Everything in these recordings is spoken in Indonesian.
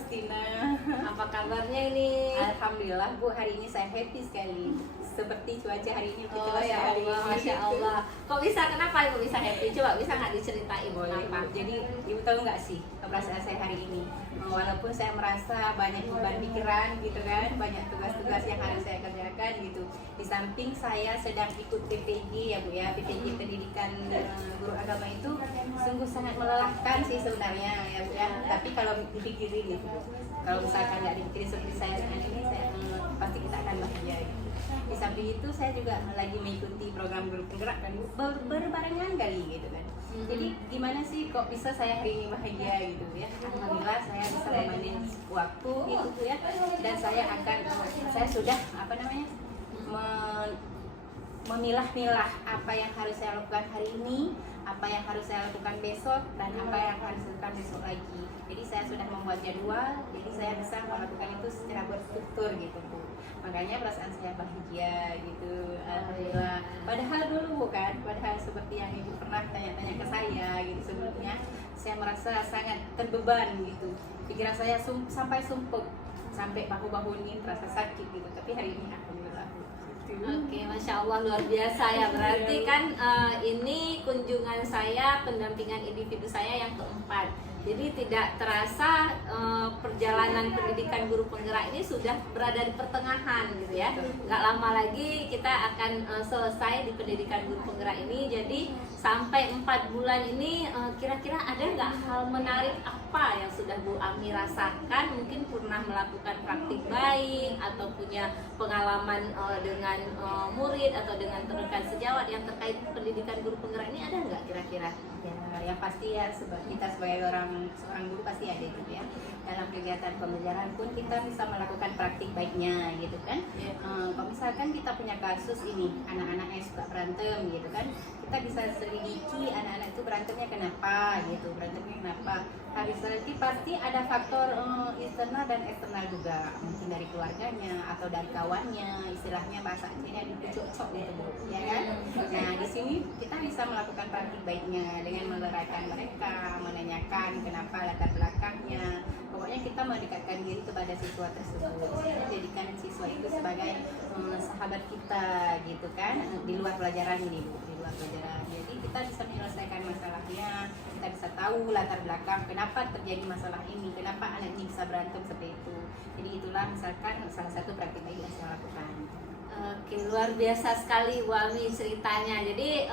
Rustina. Apa kabarnya ini? Alhamdulillah Bu, hari ini saya happy sekali. Seperti cuaca hari ini Oh ya Allah, Masya Allah. Kok kenapa Ibu bisa happy? Coba bisa nggak diceritain kenapa? Jadi Ibu tahu nggak sih perasaan saya hari ini? Walaupun saya merasa banyak beban pikiran gitu kan, banyak tugas-tugas yang harus saya kerjakan gitu. Di samping saya sedang ikut PPG ya Bu ya, PPG Pendidikan Guru Agama itu sungguh sangat melelahkan sih sebenarnya ya Bu ya. Tapi kalau dipikirin gitu, kalau misalkan nggak dipikirin seperti saya dengan ini, saya pasti kita akan bahagia gitu. Di samping itu saya juga lagi mengikuti program guru penggerak dan berbarengan kali gitu kan. Jadi gimana sih kok bisa saya hari ini bahagia gitu ya? Alhamdulillah saya bisa memanage waktu gitu ya. Dan saya sudah memilah-milah apa yang harus saya lakukan hari ini, apa yang harus saya lakukan besok, dan apa yang harus saya lakukan besok lagi. Jadi saya sudah membuat jadwal, jadi saya bisa melakukan itu secara berstruktur gitu Bu. Makanya perasaan saya bahagia gitu, alhamdulillah. Padahal dulu bukan, padahal seperti yang Ibu pernah tanya-tanya ke saya gitu sebelumnya, saya merasa sangat terbeban gitu. Pikiran saya sampai sumpek, sampai bahu-bahu ini terasa sakit gitu. Tapi hari ini alhamdulillah. Oke, Masya Allah luar biasa ya. Berarti kan ini kunjungan saya, pendampingan individu saya yang keempat. Jadi tidak terasa perjalanan pendidikan guru penggerak ini sudah berada di pertengahan gitu ya. Nggak lama lagi kita akan selesai di pendidikan guru penggerak ini. Jadi sampai 4 bulan ini kira-kira ada nggak hal menarik apa yang sudah Bu Ami rasakan? Mungkin pernah melakukan praktik baik atau punya pengalaman dengan murid atau dengan rekan sejawat yang terkait pendidikan guru penggerak ini, ada nggak kira-kira? Ya, yang pasti ya kita sebagai seorang guru pasti ada gitu ya. Dalam kegiatan pembelajaran pun kita bisa melakukan praktik baiknya gitu kan. Kalau misalkan kita punya kasus ini anak-anak yang suka berantem gitu kan, kita bisa selidiki anak-anak itu berantemnya kenapa gitu, harus selidiki. Pasti ada faktor internal dan eksternal juga, mungkin dari keluarganya atau dari kawannya, istilahnya bahasa Acehnya dicocok gitu Bu, ya kan. Nah di sini kita bisa melakukan praktik baiknya dengan meleraikan mereka, menanyakan kenapa latar belakangnya. Pokoknya kita mendekatkan diri kepada siswa tersebut, jadikan siswa itu sebagai sahabat kita gitu kan, di luar pelajaran ini Bu, di luar pelajaran. Jadi kita bisa menyelesaikan masalahnya, kita bisa tahu latar belakang kenapa terjadi masalah ini, kenapa anak ini bisa berantem seperti itu. Jadi itulah misalkan salah satu praktik baik yang saya lakukan. Oke, luar biasa sekali Bu Ami ceritanya. Jadi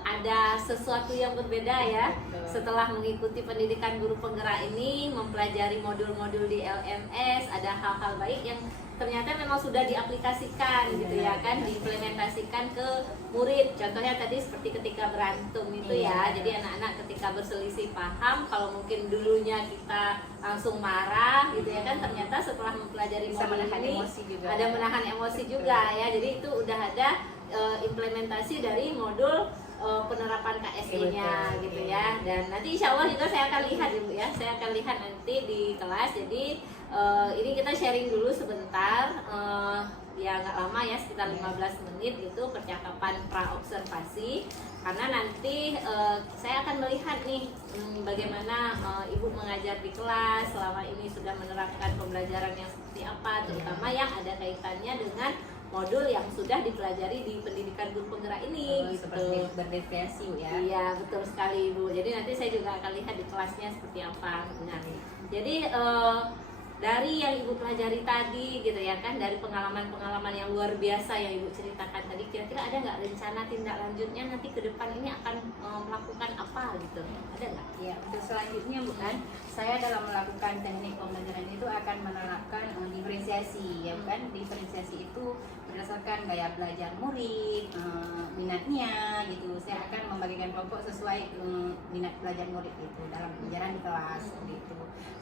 ada sesuatu yang berbeda ya. Setelah mengikuti pendidikan guru penggerak ini, mempelajari modul-modul di LMS, ada hal-hal baik yang ternyata memang sudah diaplikasikan gitu ya kan, diimplementasikan ke murid. Contohnya tadi seperti ketika berantem itu ya. Jadi anak-anak ketika berselisih paham, kalau mungkin dulunya kita langsung marah gitu ya kan, ternyata setelah mempelajari Bisa modul menahan ini emosi juga. ada menahan emosi juga ya. Jadi itu udah ada implementasi dari modul penerapan KSE-nya gitu ya. Dan nanti insya Allah juga saya akan lihat Ibu ya, saya akan lihat nanti di kelas. Jadi ini kita sharing dulu sebentar, ya nggak lama ya, sekitar 15 menit itu percakapan pra-observasi. Karena nanti saya akan melihat nih bagaimana Ibu mengajar di kelas, selama ini sudah menerapkan pembelajaran yang seperti apa, terutama yang ada kaitannya dengan modul yang sudah dipelajari di pendidikan guru penggerak ini gitu. Seperti berdefiniasi ya. Iya betul sekali Ibu. Jadi nanti saya juga akan lihat di kelasnya seperti apa. Nah, jadi dari yang Ibu pelajari tadi gitu ya kan, dari pengalaman-pengalaman yang luar biasa yang Ibu ceritakan tadi, kira-kira ada nggak rencana tindak lanjutnya nanti ke depan ini akan melakukan apa gitu? Ada nggak? Ya, untuk selanjutnya bukan, saya dalam melakukan teknik pembelajaran itu akan menerapkan diferensiasi ya kan. Diferensiasi itu berdasarkan gaya belajar murid, minatnya gitu. Saya akan membagikan kelompok sesuai minat belajar murid itu dalam pelajaran di kelas gitu.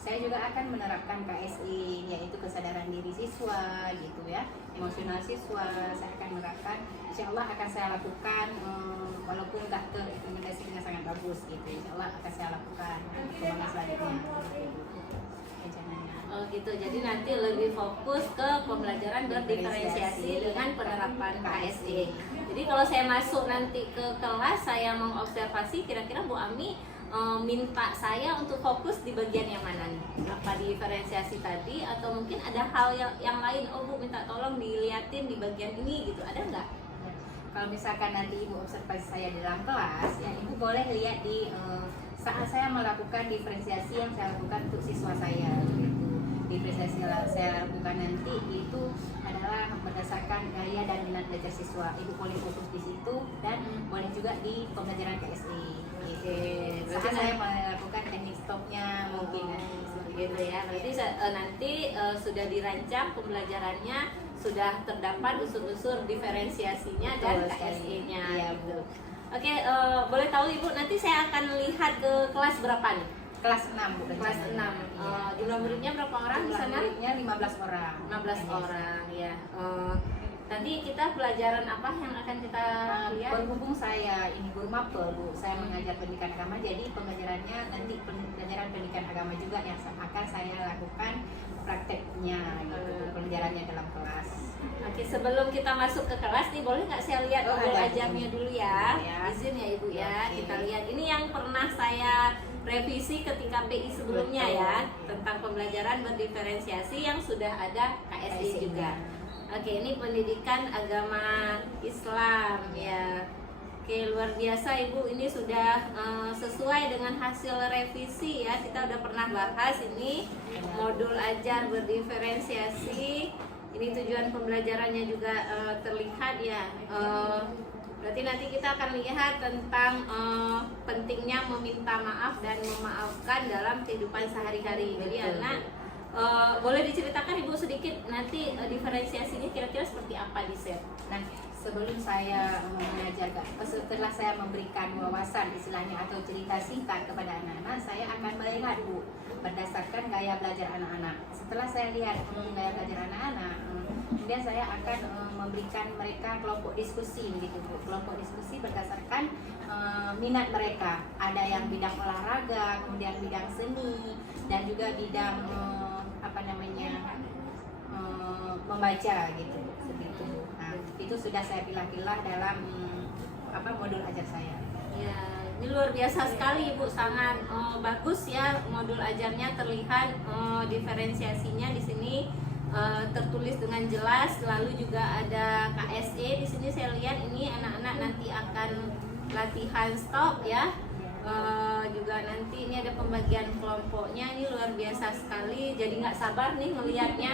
Saya juga akan menerapkan KSE, yaitu kesadaran diri siswa gitu ya, emosional siswa. Saya akan menerapkan, insya Allah akan saya lakukan, walaupun nggak terimplementasinya sangat bagus gitu, insya Allah akan saya lakukan kemana selanjutnya rencananya. Oh gitu, jadi nanti lebih fokus ke pembelajaran berdiferensiasi dengan penerapan KSE. Jadi kalau saya masuk nanti ke kelas, saya mengobservasi kira-kira Bu Ami minta saya untuk fokus di bagian yang mana nih? Apa diferensiasi tadi atau mungkin ada hal yang lain? Oh Bu, minta tolong diliatin di bagian ini gitu, ada nggak? Kalau misalkan nanti Ibu observasi saya di dalam kelas, ya Ibu boleh lihat di saat saya melakukan diferensiasi yang saya lakukan untuk siswa saya. Gitu. Diferensiasi yang saya lakukan nanti itu adalah berdasarkan gaya dan minat belajar siswa. Ibu boleh fokus di situ dan boleh juga di pembelajaran KSE. Gitu. Saat saya melakukan teknik stopnya mungkin gitu ya. Berarti nanti sudah dirancang pembelajarannya, sudah terdapat unsur-unsur diferensiasinya dan KSE-nya gitu. Oke, boleh tahu Ibu, nanti saya akan lihat ke kelas berapa nih? Kelas 6 bukan? Kelas 6. Jumlah muridnya berapa orang di sana? Muridnya 15 orang. 15 orang ya. Nanti kita pelajaran apa yang akan kita lihat? Berhubung saya ini guru mapel Bu, saya mengajar pendidikan agama, jadi pembelajarannya nanti pelajaran pendidikan agama juga yang akan saya lakukan prakteknya gitu, pelajarannya dalam kelas. Oke, sebelum kita masuk ke kelas nih, boleh nggak saya lihat modul ajarnya dulu ya? Izin ya Ibu ya. Oke. Kita lihat ini yang pernah saya revisi ketika PI sebelumnya ya, tentang pembelajaran berdiferensiasi yang sudah ada KSI juga. Oke, ini pendidikan agama Islam ya. Oke, luar biasa Ibu, ini sudah sesuai dengan hasil revisi ya. Kita udah pernah bahas ini modul ajar berdiferensiasi. Ini tujuan pembelajarannya juga terlihat ya. Berarti nanti kita akan lihat tentang pentingnya meminta maaf dan memaafkan dalam kehidupan sehari-hari. Jadi anak boleh diceritakan Ibu sedikit nanti diferensiasinya kira-kira seperti apa di set? Nah, sebelum saya mengajar, setelah saya memberikan wawasan istilahnya atau cerita singkat kepada anak-anak, saya akan melihat Bu berdasarkan gaya belajar anak-anak. Setelah saya lihat gaya belajar anak-anak, kemudian saya akan memberikan mereka kelompok diskusi gitu Bu. Kelompok diskusi berdasarkan minat mereka. Ada yang bidang olahraga, kemudian bidang seni, dan juga bidang membaca gitu. Segitu. Nah, itu sudah saya pilah-pilah dalam modul ajar saya. Ya, ini luar biasa sekali Ibu, sangat bagus ya modul ajarnya, terlihat diferensiasinya di sini tertulis dengan jelas. Lalu juga ada KSE di sini, saya lihat ini anak-anak nanti akan latihan stop ya. Juga nanti ini ada pembagian kelompoknya, ini luar biasa sekali, jadi nggak sabar nih melihatnya.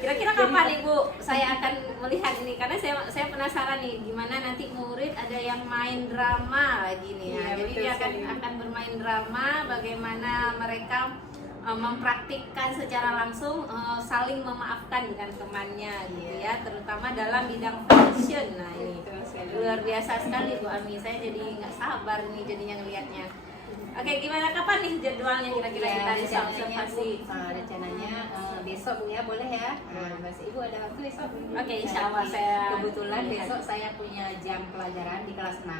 Kira-kira kapan Ibu saya akan melihat ini, karena saya penasaran nih gimana nanti murid ada yang main drama lagi nih ya. Jadi dia akan bermain drama, bagaimana mereka mempraktikkan secara langsung saling memaafkan dengan temannya gitu ya, terutama dalam bidang fashion. Nah ini luar biasa sekali Bu Ami, saya jadi nggak sabar nih jadinya ngelihatnya. Oke, gimana kapan nih jadwalnya kira-kira kita bisa observasi? Rencananya besok Bu ya, boleh ya? Masih Ibu ada waktu besok? Oke, insya Allah saya kebetulan besok saya punya jam pelajaran di kelas 6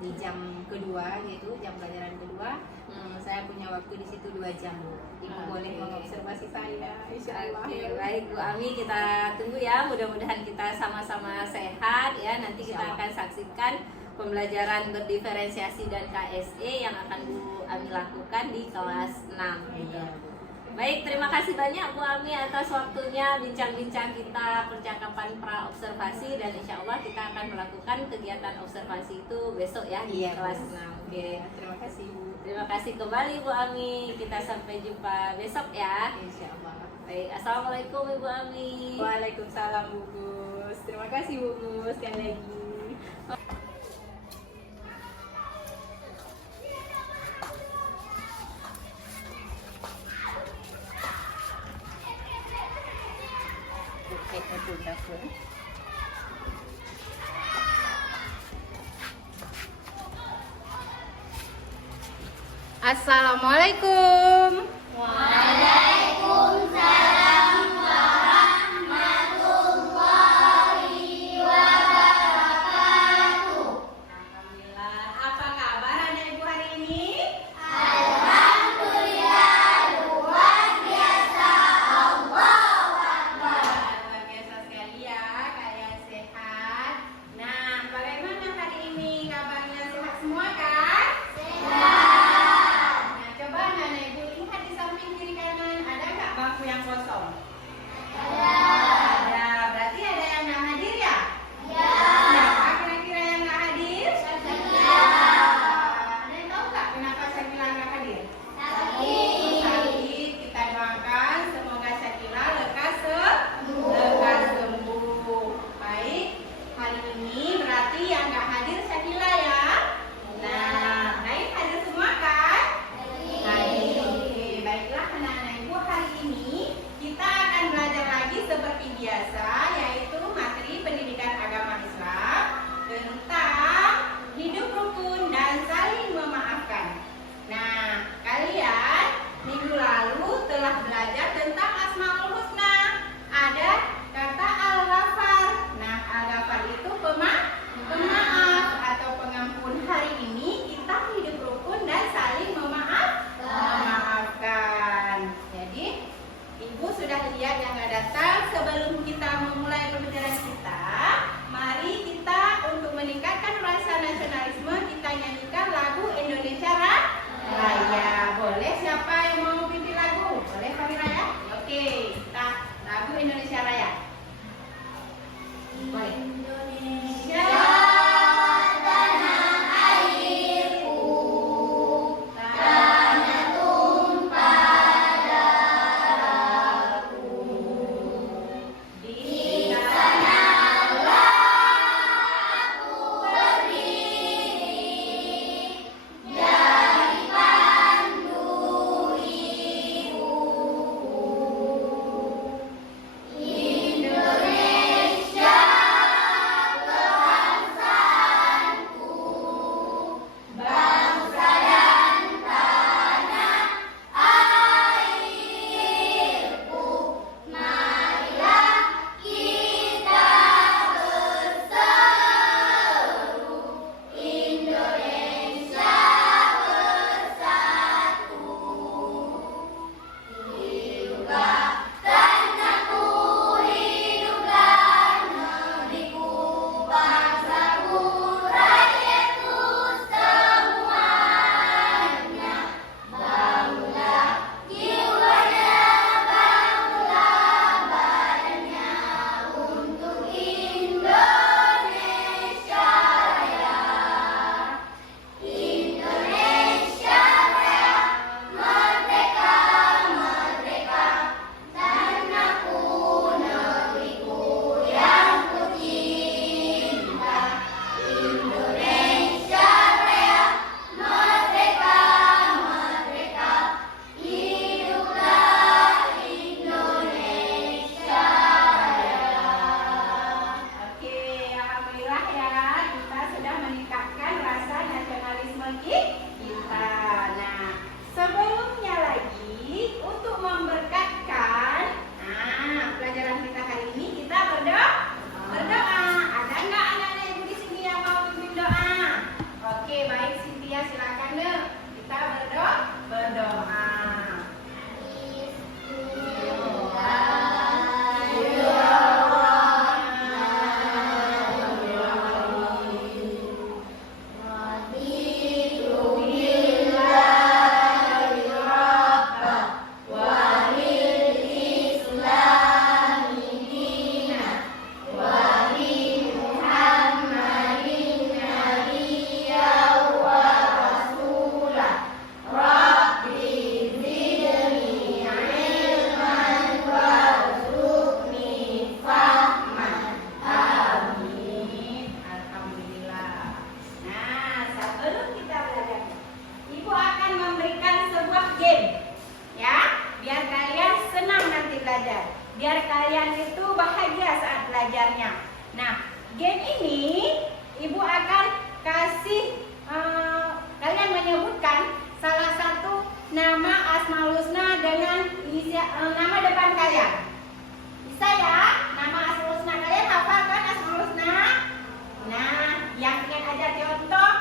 di jam kedua, yaitu jam pelajaran kedua. Saya punya waktu di situ 2 jam Bu. Ibu boleh mengobservasi saya, insya Allah. Oke, baik Bu Ami, kita tunggu ya. Mudah-mudahan kita sama-sama sehat ya. Nanti kita akan saksikan pembelajaran berdiferensiasi dan KSE yang akan Bu Ami lakukan di kelas 6. Iya. Baik, terima kasih banyak Bu Ami atas waktunya bincang-bincang kita percakapan pra observasi, dan insya Allah kita akan melakukan kegiatan observasi itu besok ya di kelas 6. Oke, terima kasih Bu. Terima kasih kembali Bu Ami. Kita sampai jumpa besok ya. Insya Allah. Baik, assalamualaikum Ibu Ami. Waalaikumsalam Bu Gus. Terima kasih Bu Gus sekali lagi. Assalamualaikum. Waalaikumsalam warahmatullahi wabarakatuh. Alhamdulillah. Apa kabar anak ibu hari ini? Alhamdulillah luar biasa. Allahu Akbar. Luar biasa sekali ya, kalian sehat. Nah, bagaimana hari ini kabarnya, sehat semua kan? Sehat. bangku yang kosong? Ada. Berarti ada yang nggak hadir ya? Siapa kira-kira yang nggak hadir? Ada yang tahu nggak kenapa Syakila nggak hadir? Sakit. Kita doakan semoga Syakila lekas sembuh. Baik, hari ini berarti yang nggak hadir Syakila ya. Nah, baik, hadir semua kan? Hadir. Oke, baiklah anak-anak ibu, hari ini kita akan belajar lagi seperti biasa, yaitu materi pendidikan agama Islam tentang hidup rukun dan saling memaafkan. Nah, kalian minggu lalu telah belajar tentang Asmaul Husna. Ada kata Al-Ghafar. Nah, Al-Ghafar itu pemaaf atau pengampun. Hari ini kita hidup rukun dan saling memaafkan. Jadi, Ibu sudah lihat yang nggak datang. Sebelum kita memulai pembelajaran kita, mari kita untuk meningkatkan rasa nasionalisme, kita nyanyikan lagu Indonesia Raya. Boleh siapa yang mau pimpin lagu? Boleh kami Raya? Oke, kita lagu Indonesia Raya. Boleh. Indonesia tanah airku, tanah tumpah darahku, di sanalah aku berdiri, jadi pandu ibuku. Indonesia kebangsaanku, bangsa dan tanah airku. Marilah kita berseru, Indonesia bersatu. Hiduplah tanahku, hiduplah negeriku, bangsaku, rakyatku semuanya. Bangunlah jiwanya, bangunlah badannya untuk Indonesia Raya. Indonesia Raya, merdeka, merdeka, tanahku, negeriku yang kucinta. Indonesia Raya, merdeka, merdeka, hiduplah Indonesia Raya. Oke, alhamdulillah ya, kita sudah meningkatkan rasa nasionalisme kita. Nah, sebelumnya lagi untuk memberkatkan pelajaran kita hari ini, kita berdoa. Ada nggak anak-anak ibu di sini yang mau pimpin doa? Oke, baik Cynthia, silakan deh. Kita berdoa. Biar kalian itu bahagia saat belajarnya. Nah, game ini Ibu akan kasih kalian menyebutkan salah satu nama Asmaul Husna dengan nama depan kalian. Bisa ya? Nama Asmaul Husna kalian hafal kan Asmaul Husna? Nah, yang ingin ajar contoh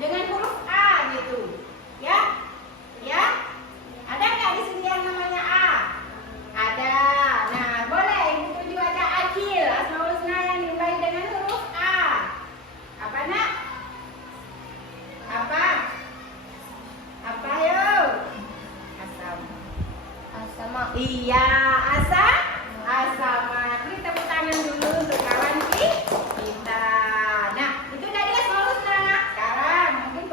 dengan huruf A gitu. Ya? Ya? Ada nggak di sini yang namanya A? Ada. Nah, boleh Ibu tuju aja Akil, Asmaul Husna yang dimulai dengan huruf A. Apa nak? Apa? Apa yuk? Iya, Asaman. Beri tepuk tangan dulu untuk kawan kita. Nah, itu tadi Asmaul Husna. Sekarang mungkin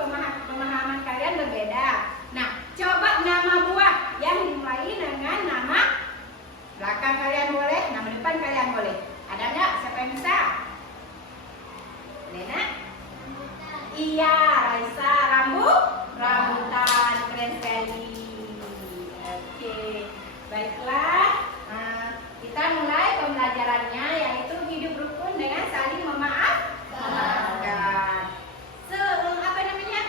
pemahaman kalian berbeda. Nah, coba nama buah yang dimulai dengan nama belakang kalian boleh, nama depan kalian boleh. Ada nggak? Siapa yang bisa? Lena? Iya, Raisa. Rambutan. Keren sekali. Oke, baiklah. Kita mulai pembelajarannya, yaitu hidup rukun dengan saling memaafkan. Apa namanya?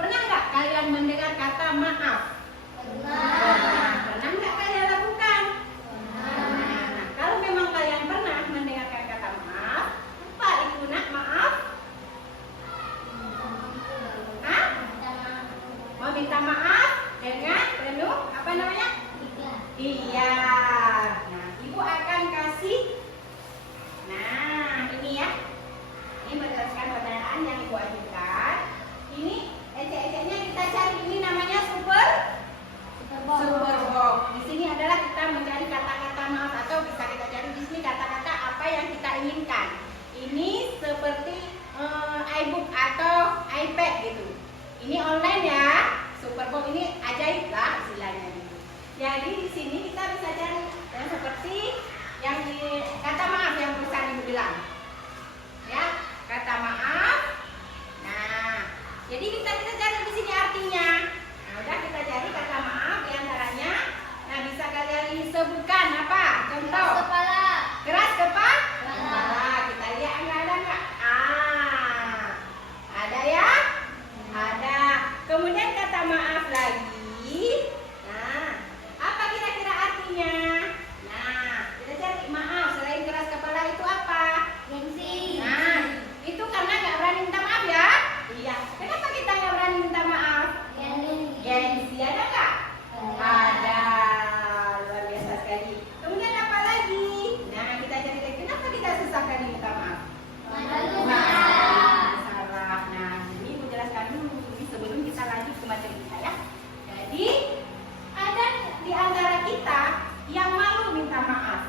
Pernah nggak kalian mendengar kata maaf? Pernah nggak kalian lakukan? Nah, kalau memang kalian pernah mendengarkan kata maaf, apa itu nak maaf? Hah? Mau minta maaf dengan penuh apa namanya? Iya. Nah, ibu akan kasih. Nah, ini ya. Ini berdasarkan pertanyaan yang ibu ajukan. Ini ecek-eceknya kita cari. Ini namanya super box. Di sini adalah kita mencari kata-kata maaf, atau bisa kita cari di sini kata-kata apa yang kita inginkan. Ini seperti iBook atau iPad gitu. Ini online ya. Super box ini ajaib lah istilahnya gitu. Jadi di sini kita bisa cari yang seperti yang kata maaf yang perusahaan ibu bilang. Ya, kata maaf. Nah, jadi kita cari di sini artinya. Nah, udah kita cari kata maaf diantaranya. Nah, bisa kalian sebutkan apa? Contoh. Keras kepala. Kita lihat ada nggak? Ada ya? Ada. Kemudian kata maaf lagi. Nah, apa kira-kira artinya? Nah, kita cari maaf selain keras kepala itu apa? Nah, itu karena nggak berani minta maaf ya? Iya. Kenapa kita nggak berani minta maaf? Gengsi. Ada nggak? Ada. Luar biasa sekali. Kemudian apa lagi? Nah, kita cari lagi. Kenapa kita susah kali minta maaf? Salah. Nah, ini aku jelaskan dulu sebelum kita lanjut ke materi kita ya. Jadi, ada di antara kita yang malu minta maaf.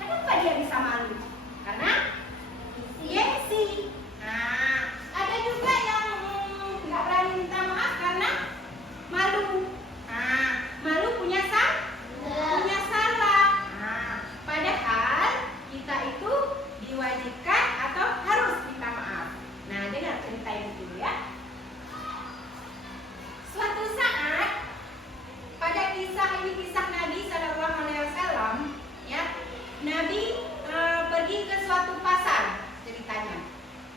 Kenapa dia bisa malu? Karena gengsi. Nah, ada juga yang nggak berani minta maaf karena malu. Nah, malu punya salah. Nah, padahal kita itu diwajibkan atau harus minta maaf. Nah, dengar cerita ini dulu ya. Suatu saat pada kisah Nabi Shallallahu Alaihi Wasallam, ya, Nabi pergi ke suatu pasar ceritanya.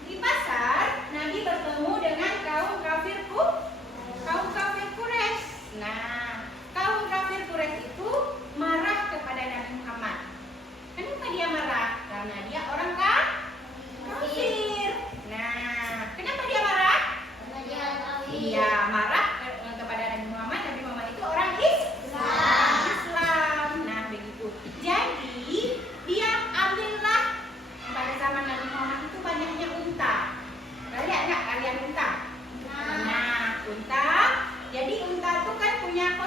Di pasar Nabi bertemu dengan kaum kafir Quraisy. Nah, kaum kafir Quraisy itu marah kepada Nabi Muhammad. Kenapa dia marah? Karena dia orang kafir. Nah, kenapa dia marah? Iya, marah kepada Nabi Muhammad. Nabi Muhammad itu orang Islam. Nah, begitu. Jadi, dia ambillah pada zaman Nabi Muhammad itu banyaknya unta. Lihat nggak kalian unta? Nah, unta. Jadi unta itu kan punya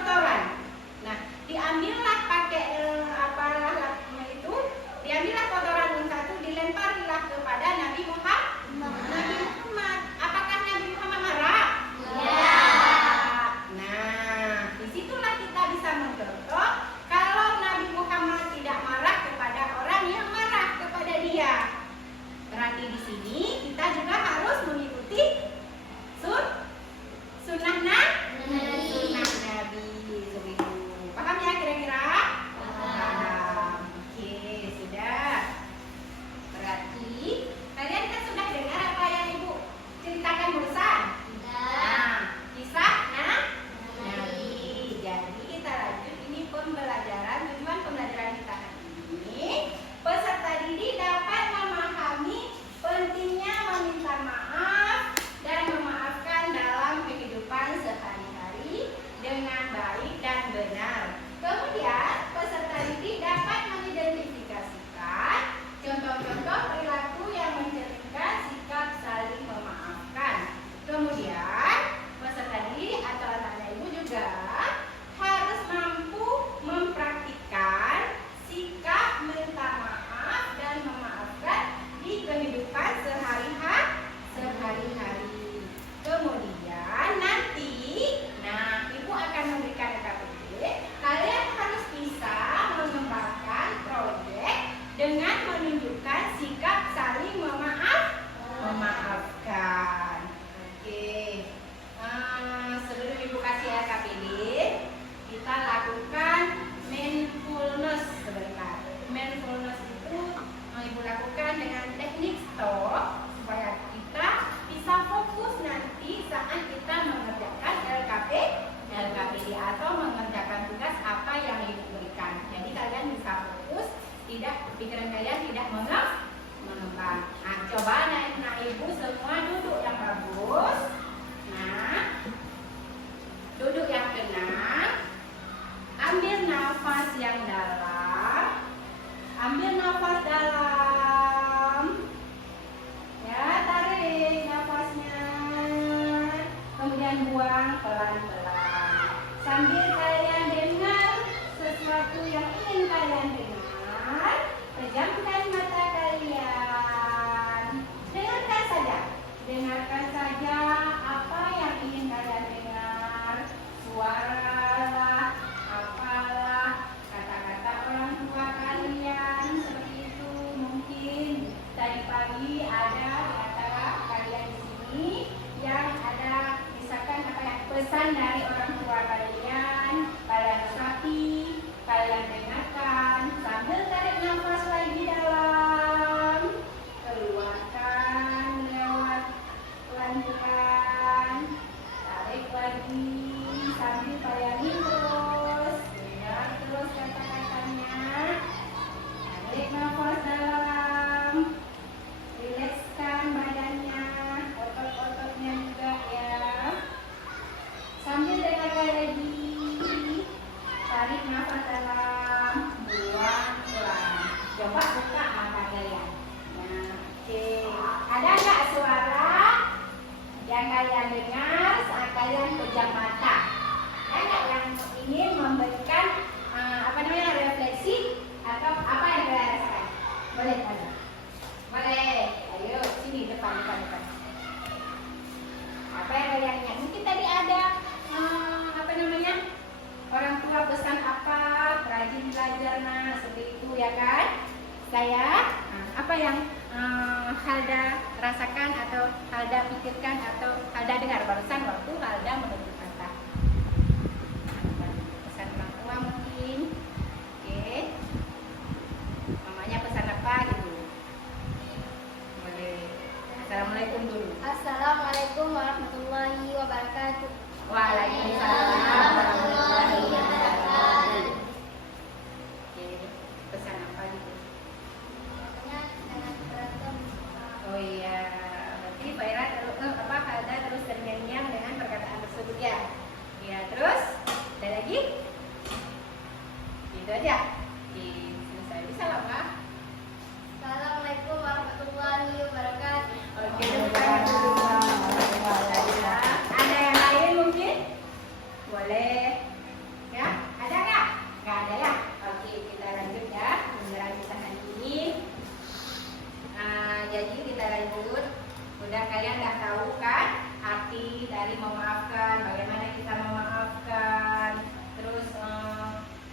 dilakukan dengan teknik stop supaya kita bisa fokus nanti saat kita mengerjakan LKPD atau mengerjakan tugas apa yang ibu berikan. Jadi kalian bisa fokus, tidak pikiran kalian tidak mengembang. Nah, coba nah ibu semua duduk yang bagus. Nah, duduk yang tenang. Ambil nafas yang dalam. Ambil nafas dalam. Ya, tarik nafasnya. Kemudian buang pelan-pelan. Sambil kalian dengar sesuatu yang ingin kalian dengar, pejamkan mata kalian. Dengarkan saja. Dengarkan saja apa yang ingin kalian dengar. Suara lah, apalah, kata-kata orang tua kalian seperti itu. Mungkin tadi pagi ada di antara kalian di sini yang ada misalkan apa ya, pesan dari orang tua kalian, kalian resapi, kalian dengarkan sambil tarik nafas lagi dalam, keluarkan lewat pelan-pelan, tarik lagi sambil bayangin terus, dengar terus kata-katanya, tarik nafas dalam, rilekskan badannya, otot-ototnya juga ya. Sambil dengarkan lagi, tarik nafas dalam, buang pelan. Coba buka mata kalian. Nah, oke. Ada nggak suara yang kalian dengar saat kalian pejam mata? Ada nggak yang ingin memberikan refleksi atau apa yang kalian rasakan? Boleh tanya? Boleh. Ayo sini depan. Apa yang kalian ingat? Mungkin tadi ada orang tua pesan apa, rajin belajar nah, seperti itu ya kan? Apa yang Halda rasakan atau Halda pikirkan atau Halda dengar barusan waktu Halda menutup mata? Pesan orang tua mungkin, oke? Mamanya pesan apa gitu? Boleh. Assalamualaikum dulu. Assalamualaikum warahmatullahi wabarakatuh. Waalaikumsalam warahmatullahi wabarakatuh. Oke, pesan apa gitu? Jangan berantem. Oh iya, berarti Pak Ira Halda terus terngiang-ngiang dengan perkataan tersebut ya. Ya, terus ada lagi? Gitu aja. Oke, selesai. Bisa lah Pak. Assalamualaikum warahmatullahi wabarakatuh. Oke, ada yang lain mungkin? Boleh. Ya, ada nggak? Nggak ada ya? Oke, kita lanjut ya. Pembelajaran kita hari ini. Jadi kita lanjut. Udah kalian udah tahu kan arti dari memaafkan, bagaimana kita memaafkan, terus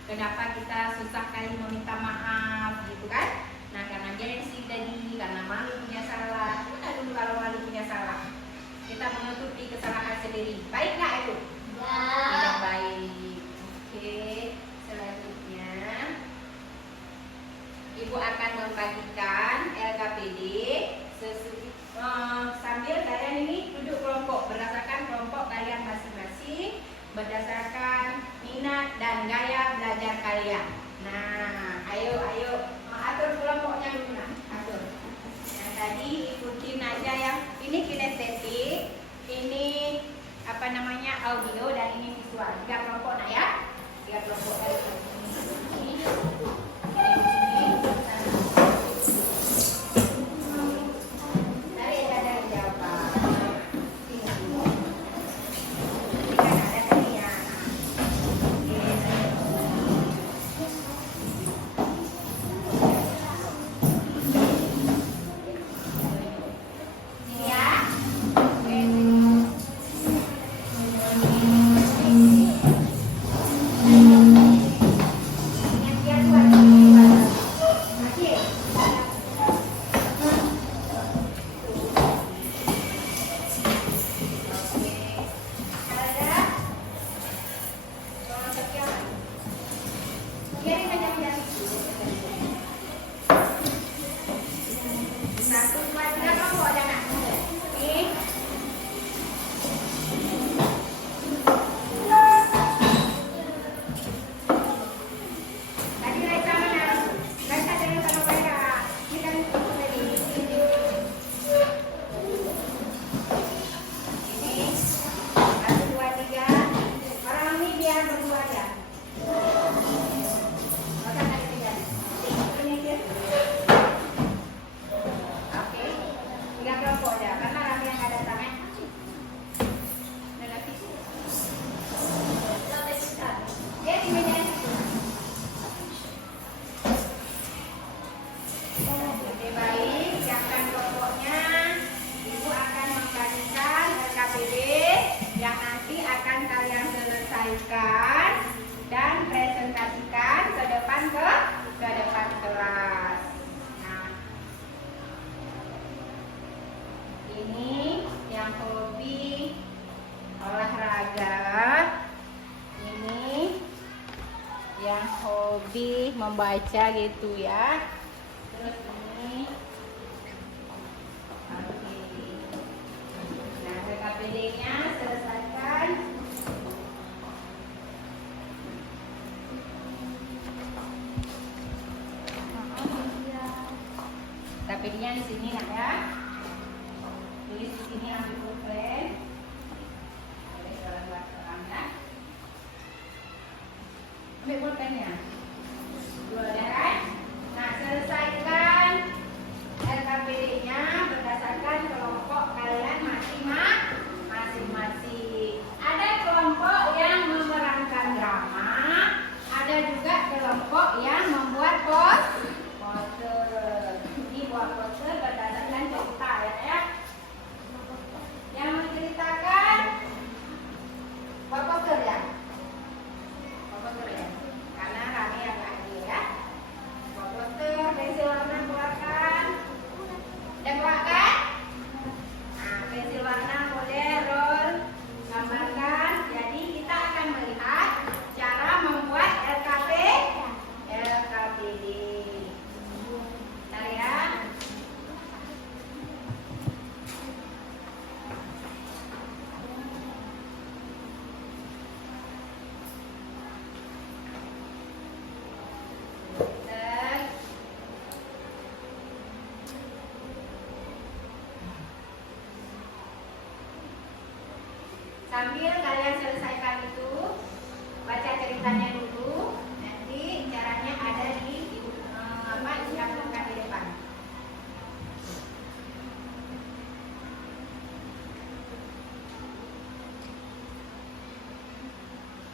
kenapa kita susah kali meminta maaf, gitu kan? Nah, karena gengsi tadi, karena malu punya salah. Kita dulu kalau malu punya salah, kita menutupi kesalahan sendiri. Baik nggak itu? Tidak baik. Oke, selanjutnya Ibu akan membagikan LKPD sambil kalian ini duduk kelompok berdasarkan kelompok kalian masing-masing, berdasarkan minat dan gaya belajar kalian. Nah, ayo atur kelompoknya dulu nah, atur. Yang tadi ikutin aja yang ini kinestetik, ini audio dan ini visual. 3 kelompok nak ya. 3 kelompok dari sini. presentasikan ke depan kelas. Nah, ini yang hobi olahraga, ini yang hobi membaca gitu ya. Terus ini, oke. Nah, KPD-nya selesaikan. KPD-nya di sini nak ya. Tulis di sini, ambil pulpen. Boleh jalan buat orang ya. Ambil pulpennya. Dua kan? Nah, selesaikan LKPD-nya berdasarkan kelompok kalian masing-masing. Ada kelompok yang memerankan drama, ada juga kelompok yang membuat poster. Ini buat poster berdasarkan cerita ya. Yang menceritakan buat poster ya. Buat poster ya. Karena kami agak adil ya. Buat poster, pensil warna buatkan. Dan buatkan. Nah, pensil warna boleh roll, gambarkan. Jadi kita akan melihat cara membuat LKPD. Bentar ya. Sambil kalian selesaikan itu, baca ceritanya dulu. Nanti caranya ada di dicantumkan di depan.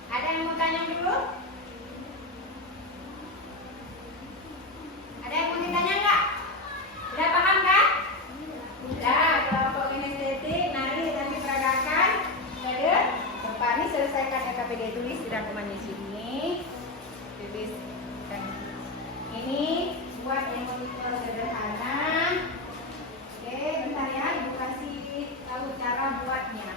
Ada yang mau tanya dulu? Ada yang mau ditanya nggak? Udah paham kan? Udah, kelompok kinestetik, nari, nanti peragakan. Depan ini selesaikan LKPD, tulis di rangkumannya sini. Tulis ini buat emotikon sederhana. Oke, bentar ya, ibu kasih tahu cara buatnya.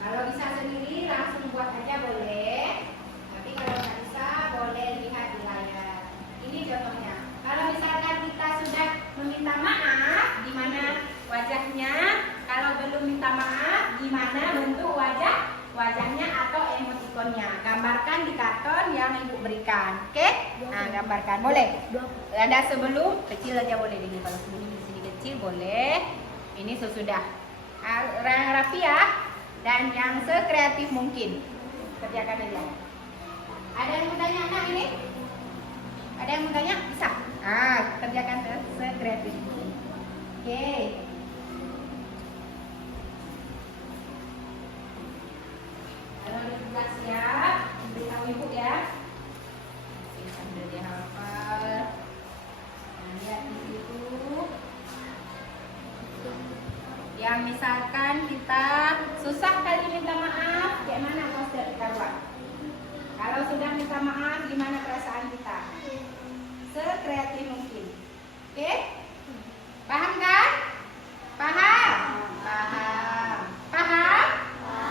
Kalau bisa sendiri langsung buat aja boleh. Tapi kalau nggak bisa boleh lihat di layar. Ini contohnya. Kalau misalkan kita sudah meminta maaf, gimana wajahnya? Kalau belum minta maaf, gimana bentuk wajahnya atau emotikonnya? Gambarkan di karton yang ibu berikan. Oke? Nah, gambarkan. Boleh? Ada sebelum, kecil aja boleh. Ini kalau sebelum di sini kecil boleh. Ini sesudah. Rapi ya. Dan yang sekreatif mungkin. Kerjakan aja. Ada yang mau tanya anak ini? Ada yang mau tanya? Bisa? Kerjakan sekreatif. Oke. Kalau udah siap, beritahu ibu ya. Oke, sambil dia hafal. Nah, lihat di situ. Yang misalkan kita susah kali minta maaf, kayak mana poster kita buat? Kalau sudah minta maaf, gimana perasaan kita? Sekreatif mungkin. Oke? Paham kan? Paham? Paham. Paham?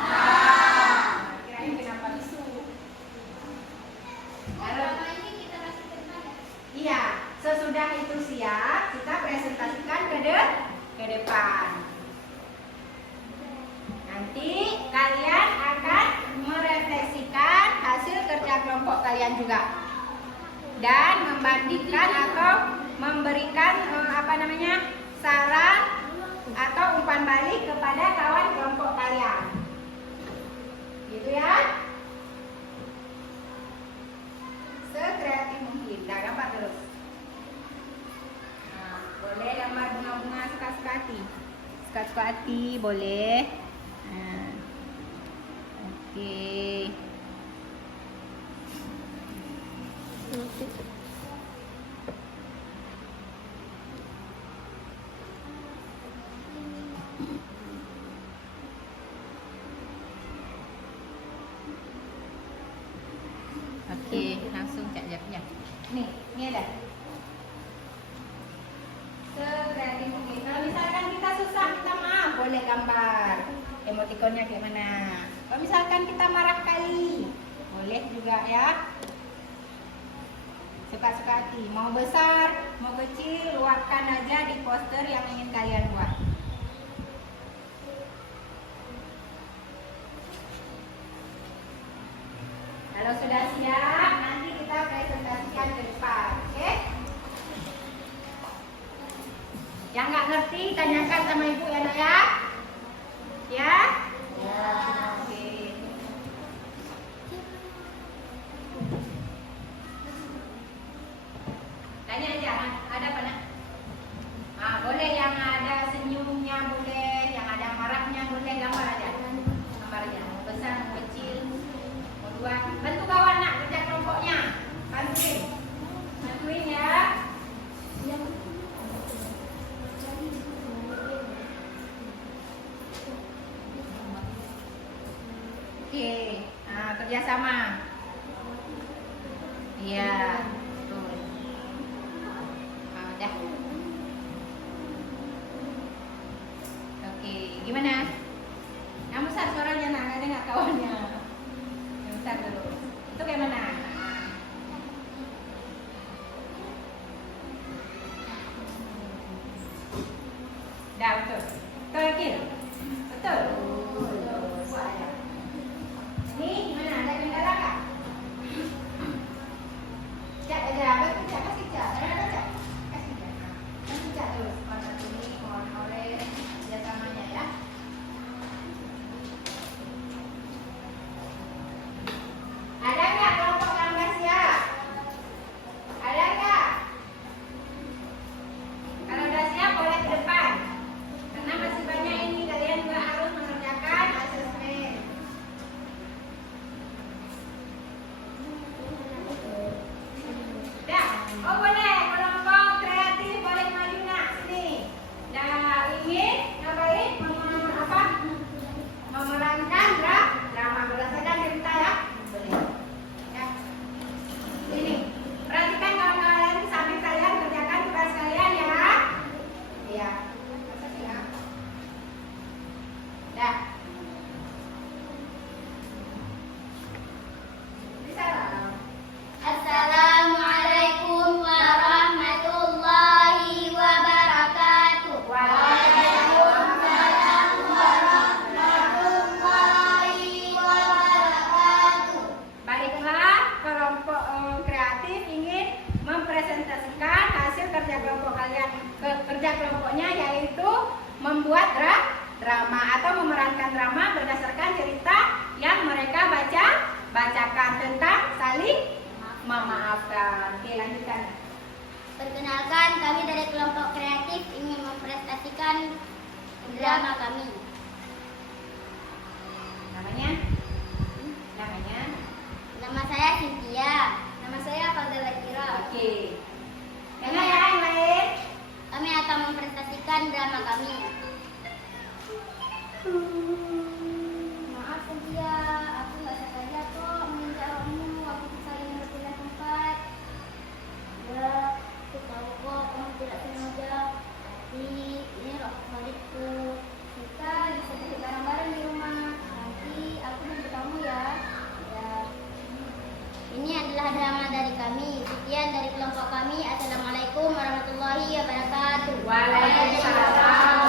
Paham. Kirain kenapa bisu? Kalau kita kasih ke mana? iya, sesudah itu siap, kita presentasikan ke depan. Nanti kalian akan merefleksikan hasil kerja kelompok kalian juga. Dan membandingkan atau memberikan saran atau umpan balik kepada kawan kelompok kalian. Gitu ya. Sekreatif mungkin. Dah gambar terus. Nah, boleh gambar bunga-bunga suka-suka hati. Suka-suka hati boleh. Nah. Oke. Ini ada. Sekreatif mungkin. Kalau misalkan kita susah, minta maaf, boleh gambar. Emotikonnya kayak mana. Kalau misalkan kita marah kali, boleh juga ya. Suka-suka hati. Mau besar, mau kecil, luapkan aja di poster yang ingin kalian buat. Kalau sudah siap, nanti kita presentasikan ke depan, oke? Yang nggak ngerti, tanyakan sama ibu ya nak ya? Ya? Ya. Oke. Tanya aja, ada apa nak? Boleh yang ada senyumnya, boleh yang ada marahnya, boleh gambar aja. Gambar aja, mau besar, mau kecil, mau dua. Bantu kawan nak, kerja kelompoknya. Bantuin ya. Oke, kerjasama. Iya, betul. Udah. Oke, gimana? Yang besar suaranya nak, nggak dengar kawannya. Yang besar dulu. Itu kayak mana? Dah betul. Betul lagi. Betul. Ini gimana? Ada kendala kah? Cak aja, bantu cak, kasih cak. Ada cak? Kasih cak. Bantu cak terus. Warna kuning, warna oranye, kerjasamanya ya. Ada nggak kelompok yang nggak siap? Ada nggak? Kalau udah siap boleh ke depan. Karena masih banyak ini kalian juga harus mengerjakan asesmen. Dah, oh boleh kelompok kreatif boleh maju nak sini. Dah ingin ngapain? Memerankan drama berdasarkan cerita ya. Boleh. Ya. Ini perhatikan kawan-kawan sambil kalian kerjakan tugas kalian ya. Iya. Dah. Salam. Assalamualaikum warahmatullahi wabarakatuh. Waalaikumsalam warahmatullahi wabarakatuh. Baiklah, kelompok kreatif ingin mempresentasikan hasil kerja kelompok kalian. Kerja kelompoknya yaitu membuat drama atau memerankan drama berdasarkan cerita yang mereka bacakan tentang saling memaafkan. Oke, lanjutkan. Perkenalkan, kami dari kelompok kreatif ingin mempresentasikan drama kami. Namanya? Nama saya Cynthia. Nama saya Fadila Kira. Oke. Yang lain? Kami akan mempresentasikan drama kami. Maaf Cynthia, aku nggak sengaja kok menjawabmu. Aku saling berpindah tempat. Ya, aku tahu kok kamu tidak sengaja. Tapi ini roh balikku. Kita bisa jadi bareng-bareng di rumah. Nanti aku jemput kamu ya. Ya. Ini adalah drama dari kami. Sekian dari kelompok kami. Assalamualaikum warahmatullahi wabarakatuh. Waalaikumsalam.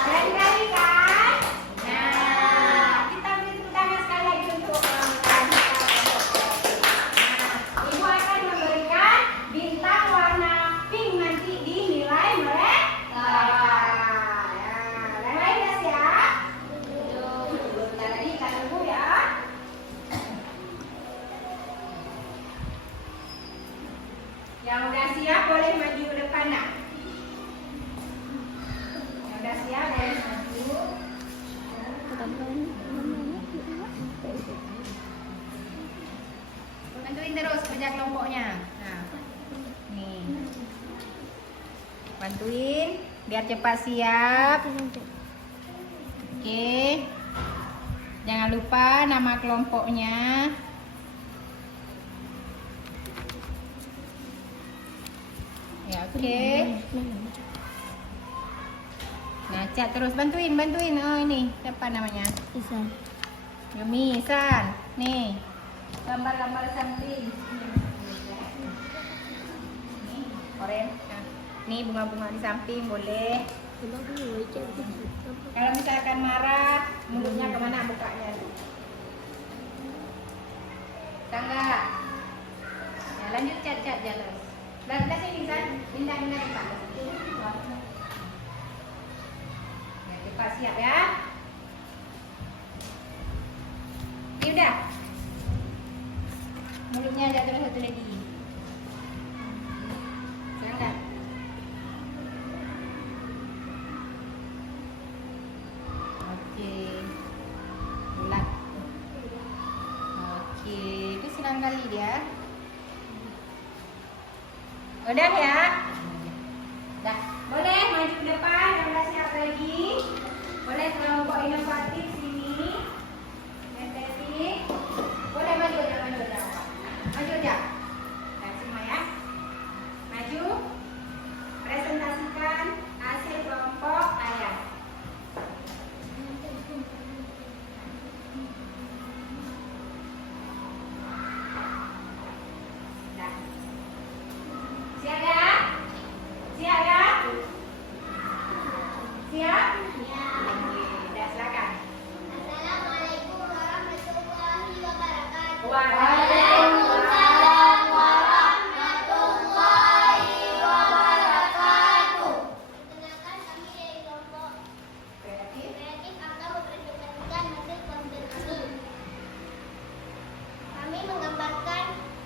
Keren kan? Nah, kita beri tepuk tangan sekali lagi untuk Ibu akan memberikan bintang warna pink nanti dinilai mereka. Ya, yang lain udah siap? Bentar lagi kita tunggu ya. Yang udah siap boleh maju ke depan nak. Yang udah siap boleh maju. Bantuin terus kerja kelompoknya. Nah, nih. Bantuin biar cepat siap. Oke. Jangan lupa nama kelompoknya. Oke. Nah, cat terus bantuin. Oh ini siapa namanya? Isan. Yumi, Isan. Nih. Gambar samping. Nih, orange. Nah, nih bunga-bunga di samping boleh. Kalau misalkan marah, mulutnya kemana bukanya? Tangga. Ya, lanjut cat jalan. Belah sini kan, pindah Pak. Ya, kita siap ya. Ini udah. Mulutnya ada terus satu lagi. Tangga. Oke. Bulat. Oke, itu senang kali dia. Udah ya? Udah. Boleh maju ke depan, yang udah siap lagi. Boleh kelompok inovatif sini. Estetik. Boleh maju aja. Maju aja. Nah, semua ya. Maju. Presentasikan hasil kelompok ayah. Dah. Siap ya? Siap ya? Siap? Ya. Oke, dah silakan. Assalamualaikum warahmatullahi wabarakatuh. Waalaikumsalam warahmatullahi wabarakatuh. Perkenalkan kami dari kelompok Kreatif. kreatif akan mempresentasikan hasil konten kami. Kami menggambarkan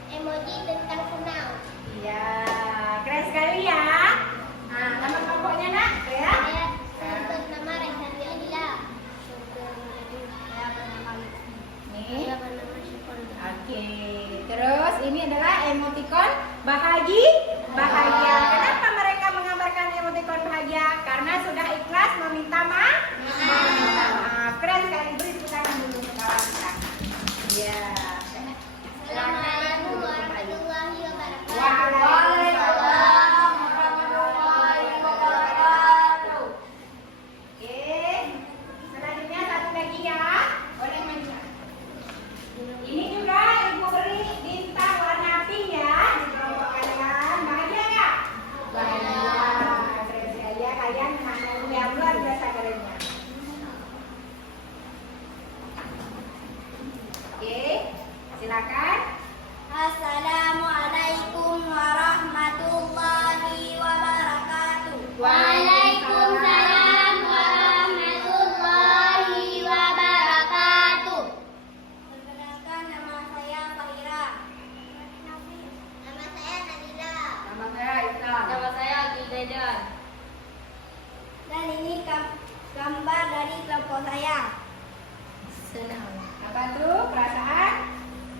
emoji tentang funau. Iya, keren sekali ya. Nah, nama kelompoknya nak, ya? Saya bernama Rehanti Adila. Saya bernama Lutfi. Nih. Saya bernama Syukron. Oke, terus ini adalah emoticon bahagia. Kenapa mereka menggambarkan emoticon bahagia? Karena sudah ikhlas meminta maaf. Keren sekali, beri tepuk tangan dulu untuk kawan kita. Iya. Assalamualaikum warahmatullahi wabarakatuh. Waalaikumsalam warahmatullahi wabarakatuh. Oke, selanjutnya satu lagi ya. Boleh maju. Ini juga ibu beri bintang warna pink ya di kelompok kalian. Bahagia nggak? Bahagia. Keren sekali ya, kalian makhluk yang luar biasa kerennya. Oke, silakan. Assalamualaikum warahmatullahi wabarakatuh. Waalaikumsalam warahmatullahi wabarakatuh. Perkenalkan, nama saya Fahira. Nama saya Nadila. Nama saya Islam. Nama saya Gideon. Dan ini gambar dari kelompok saya. Senang. Apa tuh perasaan?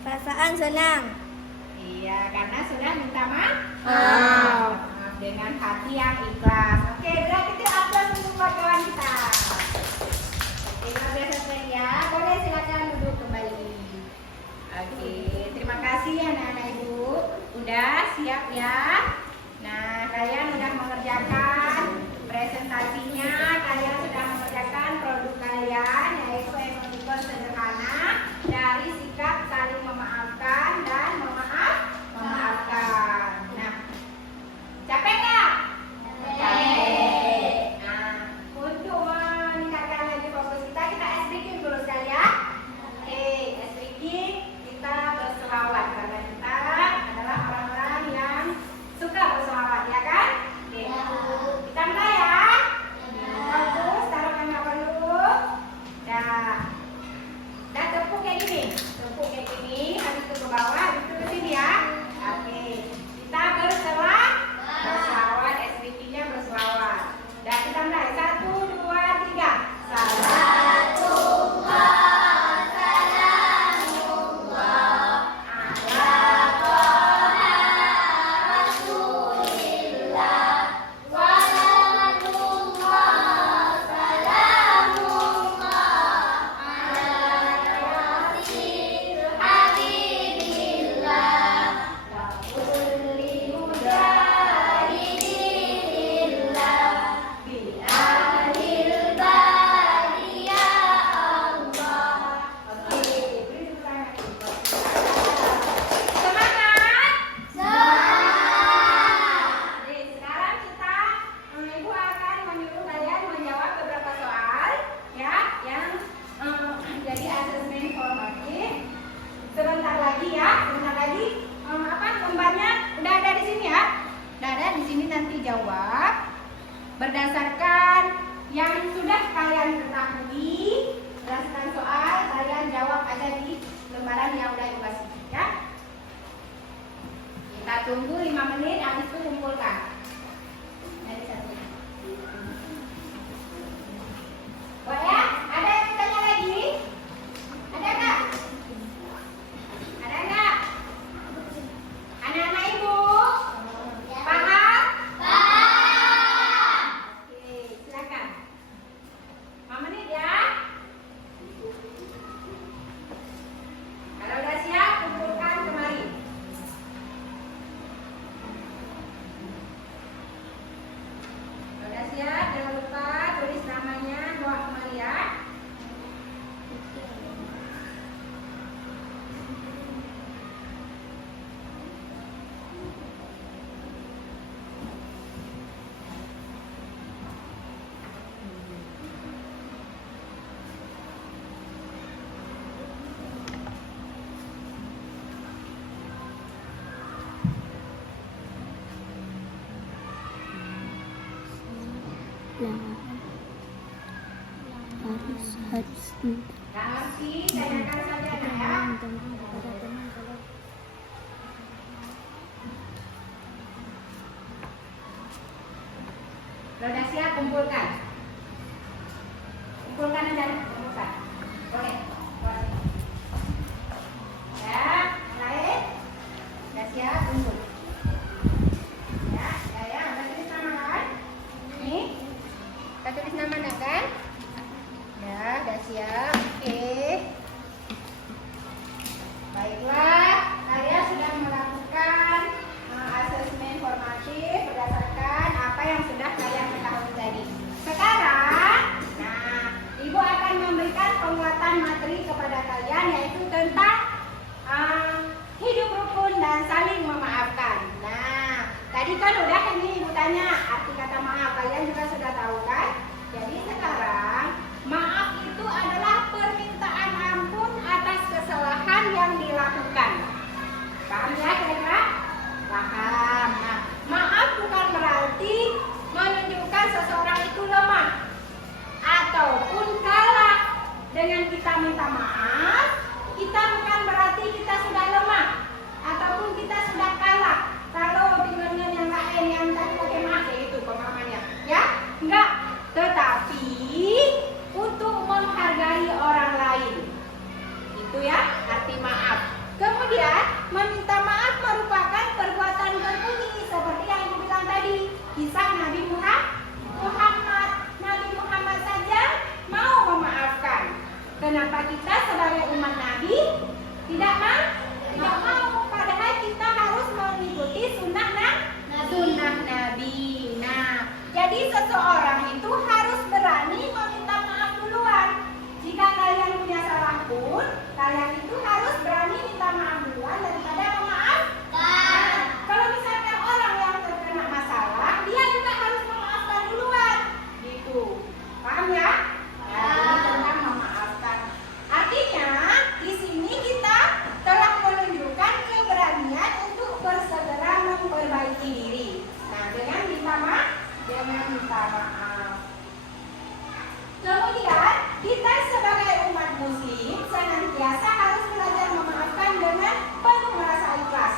Perasaan senang. Iya, karena sudah minta maaf. Ah. Maaf dengan hati yang ikhlas. Oke, berarti itu aplaus untuk kawan kita. Oke, luar biasa sekali ya. Boleh silakan duduk kembali. Oke, terima kasih anak-anak ibu. Udah siap ya. Nah, kalian sudah mengerjakan presentasinya. Kalian sudah mengerjakan produk kalian, yaitu emoticon sederhana dari sikap saling memaafkan dan memaafkan. Nah, capek nggak? Capek. Nah, untuk tunggu 5 menit, habis itu kumpulkan. Dari satu. Buat ya? Ada yang bertanya lagi? Ada nggak? Ada nggak? Anak-anak ibu? Paham? Oke, silakan. 5 menit ya. Kalau udah siap, kumpulkan kemari. Kalau udah siap, jangan lupa tulis namanya, bawa kemari ya. harus Nggak ngerti, tanyakan saja nak ya. kepada teman kalau Kalau udah siap, kumpulkan. Kumpulkan aja, kumpulkan. Oke, buat sini. Ya, mulai. Udah siap, kumpul. Ya, udah tulis nama kan? Nih, kita tulis nama nak kan? Ya, udah siap. Oke. Baiklah, saya sudah melakukan asesmen formatif berdasarkan apa yang sudah kalian ketahui tadi. Sekarang, Ibu akan memberikan penguatan materi kepada kalian yaitu tentang hidup rukun dan saling memaafkan. Nah, tadi kan udah ini Ibu tanya arti kata maaf, kalian juga sudah tahu kan? Jadi sekarang maaf itu adalah permintaan ampun atas kesalahan yang dilakukan. Paham ya kira-kira? Paham. Nah, maaf bukan berarti menunjukkan seseorang itu lemah ataupun kalah. Dengan kita minta maaf, kita bukan berarti kita sudah lemah ataupun kita sudah kalah. Kalau dengan yang lain yang tadi pakai maaf itu pemahamannya, ya? Enggak. Tetapi untuk menghargai orang lain. Itu ya arti maaf. Kemudian meminta maaf merupakan perbuatan berbudi seperti yang Ibu bilang tadi. Kisah Nabi Muhammad. Nabi Muhammad saja mau memaafkan. Kenapa kita sebagai umat Nabi tidak mau? Tidak mau. Padahal kita harus mengikuti sunnah Nabi. Nah, jadi seseorang itu harus berani meminta maaf duluan. Jika kalian punya salah pun, kalian itu harus berani minta maaf duluan daripada memaafkan. Kalau misalkan orang yang terkena masalah, dia juga harus memaafkan duluan. Gitu. Paham ya? Ya, ini tentang memaafkan. Artinya, di sini kita telah menunjukkan keberanian untuk bersegera memperbaiki diri. Nah, dengan minta maaf. Kemudian kita sebagai umat muslim senantiasa harus belajar memaafkan dengan penuh rasa ikhlas.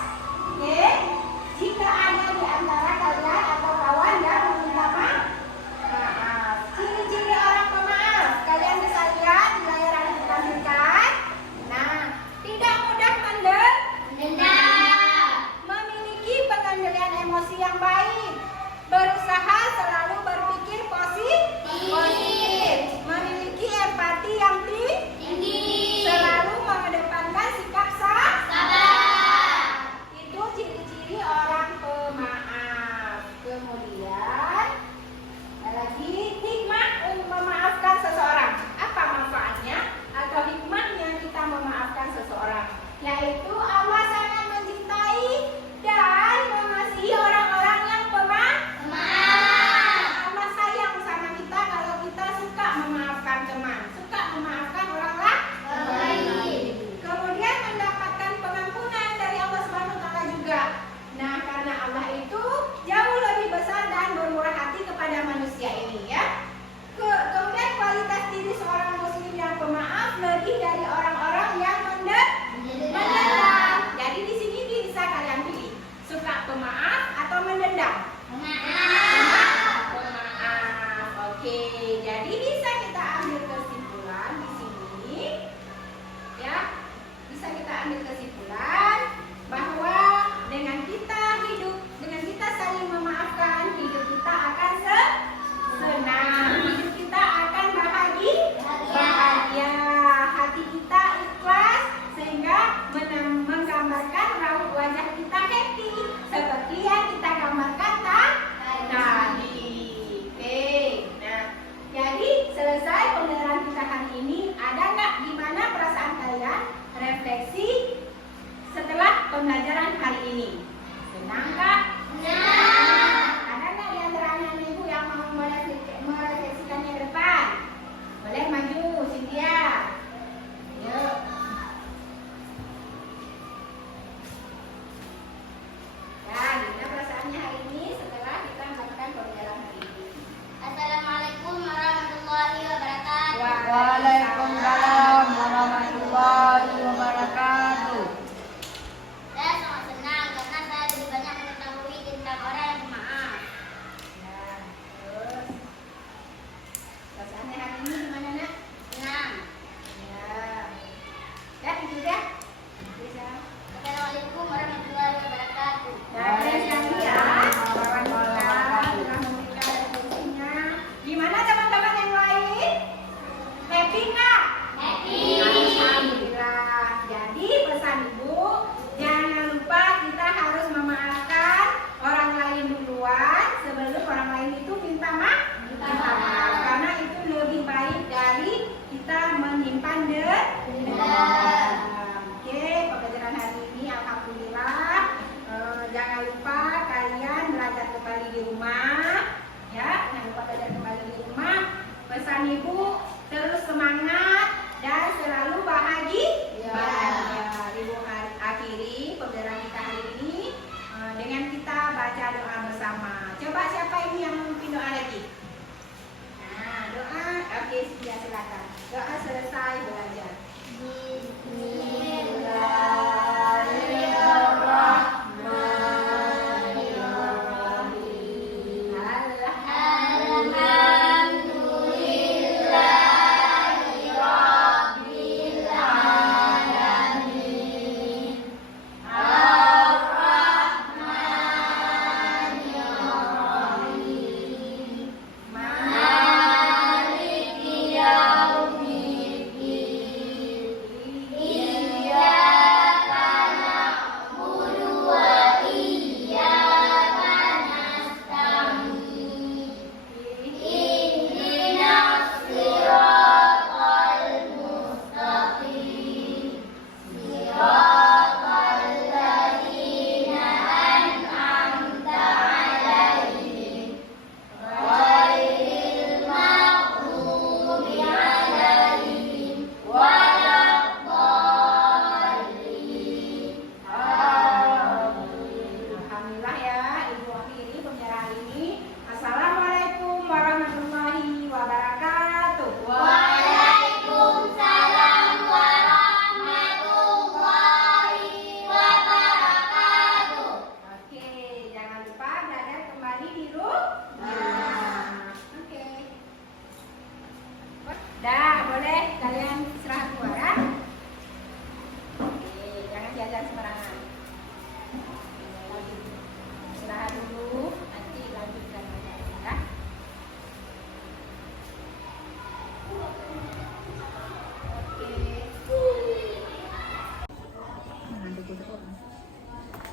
Oke? Jika ada di antara kalian atau kawan yang meminta maaf, ciri-ciri orang pemaaf kalian bisa lihat di layar yang ditampilkan. Nah, tidak mudah mendendam, memiliki pengendalian emosi yang baik, berusaha selalu berpikir positif, memiliki empati yang tinggi, selalu mengedepankan sikap sabar. Itu ciri-ciri orang pemaaf. Kemudian ada lagi hikmah untuk memaafkan seseorang. Apa manfaatnya atau hikmahnya kita memaafkan seseorang? Yaitu Allah sangat mencintai dan mengasihi orang-orang yang pemaaf. Allah sayang sama kita kalau kita suka memaafkan teman, suka memaafkan orang lain. Kemudian mendapatkan pengampunan dari Allah Subhanahu wa taala juga. Nah, karena Allah itu jauh lebih besar dan bermurah hati kepada manusia ini ya. Kemudian kualitas diri seorang muslim yang pemaaf lebih dari orang-orang yang mendendam. Jadi di sini bisa kalian pilih suka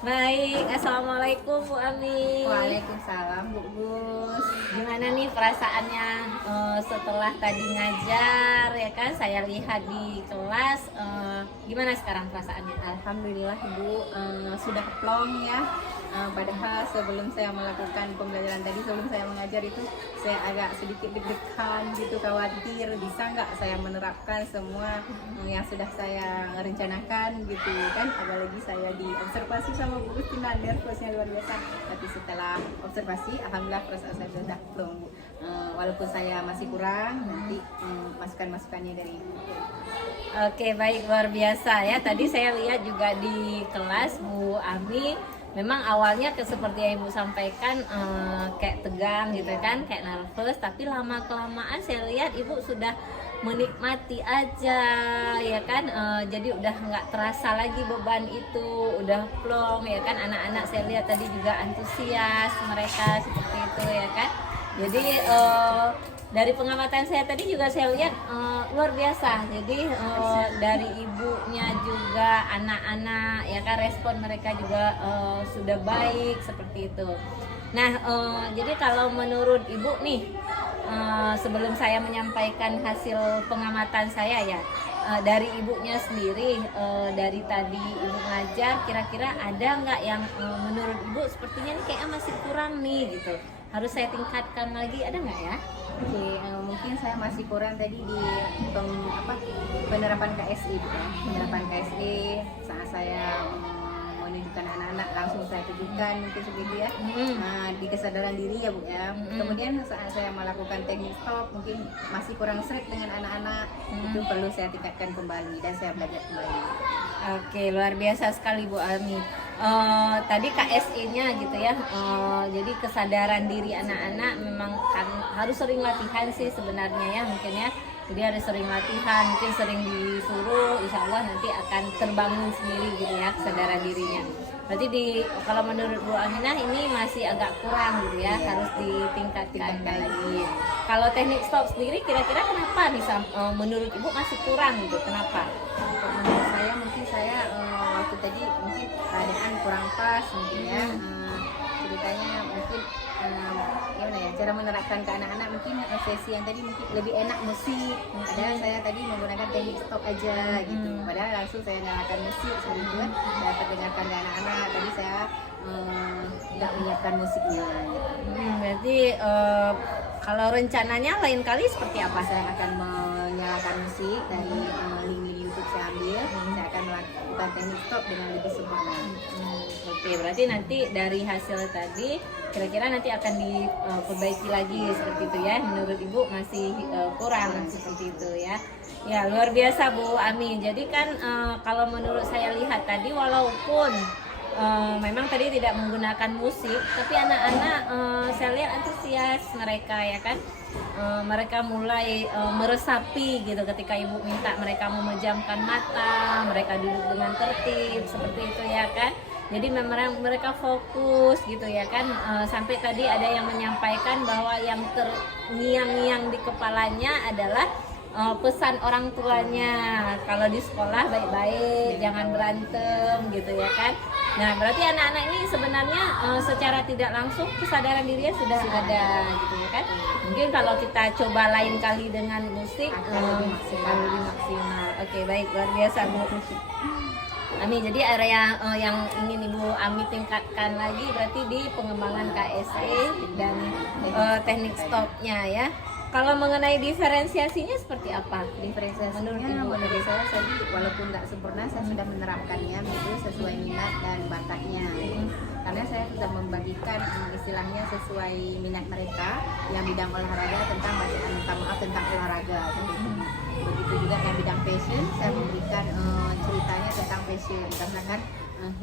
Baik, assalamualaikum Bu Ami. Waalaikumsalam Bu Gus. Gimana nih perasaannya setelah tadi ngajar ya kan? Saya lihat di kelas. Gimana sekarang perasaannya? Alhamdulillah Bu, sudah plong ya. Padahal sebelum saya melakukan pembelajaran tadi, sebelum saya mengajar itu saya agak sedikit deg-degan gitu, khawatir bisa nggak saya menerapkan semua yang sudah saya rencanakan gitu kan. Apalagi saya diobservasi sama Bu Tina, nervousnya luar biasa. Tapi setelah observasi, alhamdulillah perasaan saya sudah plong Bu. Walaupun saya masih kurang, nanti masukan-masukannya dari Ibu. Oke, baik, luar biasa ya. Tadi saya lihat juga di kelas Bu Ami. Memang awalnya seperti yang Ibu sampaikan kayak tegang gitu kan, kayak nervous. Tapi lama kelamaan saya lihat Ibu sudah menikmati aja ya kan. Jadi udah nggak terasa lagi beban itu, udah plong ya kan. Anak-anak saya lihat tadi juga antusias mereka seperti itu ya kan. Jadi dari pengamatan saya tadi juga saya lihat luar biasa. Jadi dari ibunya juga anak-anak ya kan, respon mereka juga sudah baik seperti itu. Nah, jadi kalau menurut Ibu nih, sebelum saya menyampaikan hasil pengamatan saya ya, dari ibunya sendiri, dari tadi Ibu ngajar, kira-kira ada nggak yang menurut Ibu sepertinya ini kayaknya masih kurang nih gitu, harus saya tingkatkan lagi, ada nggak ya? Oke, mungkin saya masih kurang tadi di penerapan KSI, Bu. Penerapan KSI saat saya menunjukkan anak-anak langsung saya tunjukkan mungkin seperti ya. Di kesadaran diri ya Bu ya. Kemudian saat saya melakukan teknik stop mungkin masih kurang seret dengan anak-anak, itu perlu saya tingkatkan kembali dan saya belajar kembali. Oke, luar biasa sekali Bu Ami. Tadi KSI-nya gitu ya, jadi kesadaran diri anak-anak memang kan harus sering latihan sih sebenarnya ya, mungkin ya. Jadi harus sering latihan, mungkin sering disuruh, insya Allah nanti akan terbangun sendiri gitu ya kesadaran dirinya. Berarti kalau menurut Bu Aminah ini masih agak kurang gitu ya, harus ditingkatkan lagi. Kalau teknik stop sendiri kira-kira kenapa nih menurut Ibu masih kurang gitu, kenapa? Menurut saya mungkin saya waktu tadi mungkin keadaan kurang pas mungkin ya. Ceritanya mungkin gimana ya, cara menerapkan ke anak-anak mungkin sesi yang tadi mungkin lebih enak musik, padahal saya tadi menggunakan teknik stop aja gitu, padahal langsung saya nyalakan musik sebelum saya perdengarkan ke anak-anak. Tadi saya nggak menyiapkan musiknya gitu. Berarti kalau rencananya lain kali seperti apa? Saya akan menyalakan musik dari link YouTube saya ambil, saya akan melakukan teknik stop dengan lebih sempurna. Oke, berarti nanti dari hasil tadi kira-kira nanti akan diperbaiki lagi seperti itu ya. Menurut Ibu masih kurang seperti itu ya. Ya, luar biasa Bu Ami. Jadi kan kalau menurut saya lihat tadi, walaupun memang tadi tidak menggunakan musik, tapi anak-anak saya lihat antusias mereka ya kan. Mereka mulai meresapi gitu ketika Ibu minta mereka memejamkan mata, mereka duduk dengan tertib seperti itu ya kan. Jadi memang mereka fokus gitu ya kan, sampai tadi ada yang menyampaikan bahwa yang terngiang-ngiang di kepalanya adalah pesan orang tuanya, kalau di sekolah baik-baik, jangan berantem gitu ya kan. Nah, berarti anak-anak ini sebenarnya secara tidak langsung kesadaran dirinya sudah ada gitu ya kan. Mungkin kalau kita coba lain kali dengan musik akan lebih maksimal. Oke, baik, luar biasa Bu Ami. Jadi area yang ingin Ibu Ami tingkatkan lagi berarti di pengembangan KSE dan teknik stopnya ya. Kalau mengenai diferensiasinya seperti apa? Diferensiasinya menurut saya walaupun nggak sempurna, saya sudah menerapkannya itu sesuai minat dan bakatnya. Karena saya sudah membagikan istilahnya sesuai minat mereka, yang bidang olahraga tentang tentang olahraga. Begitu juga yang bidang fashion, saya memberikan ceritanya tentang fashion, karena kan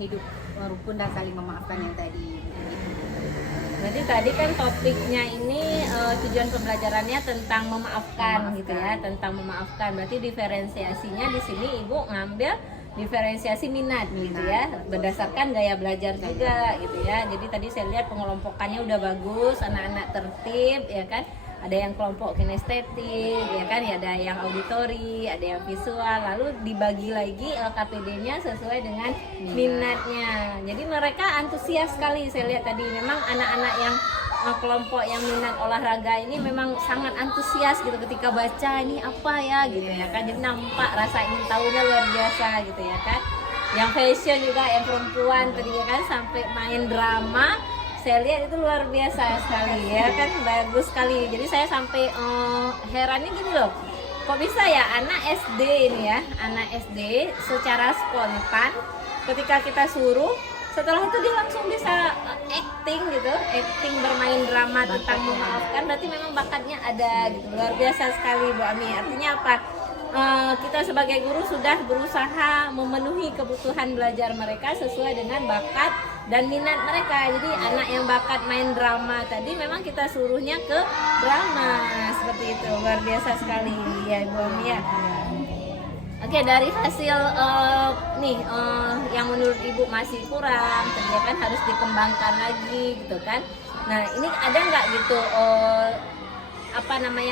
hidup rukun dan saling memaafkan yang tadi. Berarti tadi kan topiknya ini tujuan pembelajarannya tentang memaafkan gitu ya, tentang memaafkan. Berarti diferensiasinya di sini Ibu ngambil diferensiasi minat gitu ya, berdasarkan gaya belajar juga gitu ya. Jadi tadi saya lihat pengelompokannya udah bagus, anak-anak tertib ya kan. ada yang kelompok kinestetik, ya kan, ya ada yang auditori, ada yang visual, lalu dibagi lagi LKPD-nya sesuai dengan minatnya. Jadi mereka antusias sekali, saya lihat tadi memang anak-anak yang kelompok yang minat olahraga ini memang sangat antusias gitu ketika baca ini apa ya gitu ya kan, jadi nampak rasa ingin tahunya luar biasa gitu ya kan. Yang fashion juga, yang perempuan tadi ya kan, sampai main drama, saya lihat itu luar biasa sekali ya kan, bagus sekali. Jadi saya sampai herannya gini loh, kok bisa ya anak SD ini ya, anak SD secara spontan ketika kita suruh, setelah itu dia langsung bisa acting gitu, acting bermain drama tentang memaafkan, berarti memang bakatnya ada gitu. Luar biasa sekali Bu Ami. Artinya apa? Kita sebagai guru sudah berusaha memenuhi kebutuhan belajar mereka sesuai dengan bakat dan minat mereka. Jadi anak yang bakat main drama tadi memang kita suruhnya ke drama seperti itu. Luar biasa sekali ya Bu Ami ya. Oke, dari hasil yang menurut Ibu masih kurang, tadi kan harus dikembangkan lagi gitu kan. Nah, ini ada nggak gitu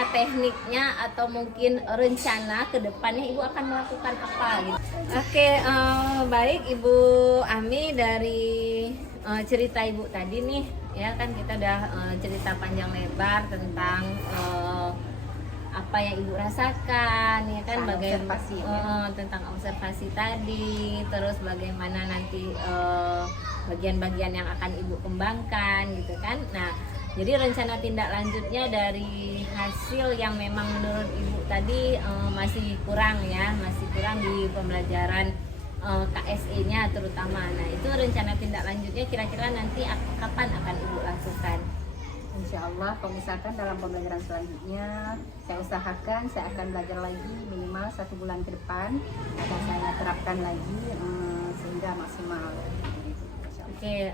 tekniknya atau mungkin rencana ke depannya Ibu akan melakukan apa gitu. Oke, baik Ibu Ami, dari cerita Ibu tadi nih ya kan, kita udah cerita panjang lebar tentang apa yang Ibu rasakan ya kan, tentang observasi tadi, terus bagaimana nanti bagian-bagian yang akan Ibu kembangkan gitu kan. Nah, jadi rencana tindak lanjutnya dari hasil yang memang menurut Ibu tadi masih kurang ya, masih kurang di pembelajaran KSE-nya terutama. Nah, itu rencana tindak lanjutnya kira-kira nanti kapan akan Ibu lakukan? Insya Allah, kalau misalkan dalam pembelajaran selanjutnya saya usahakan saya akan belajar lagi minimal 1 bulan ke depan, akan saya terapkan lagi sehingga maksimal. Oke,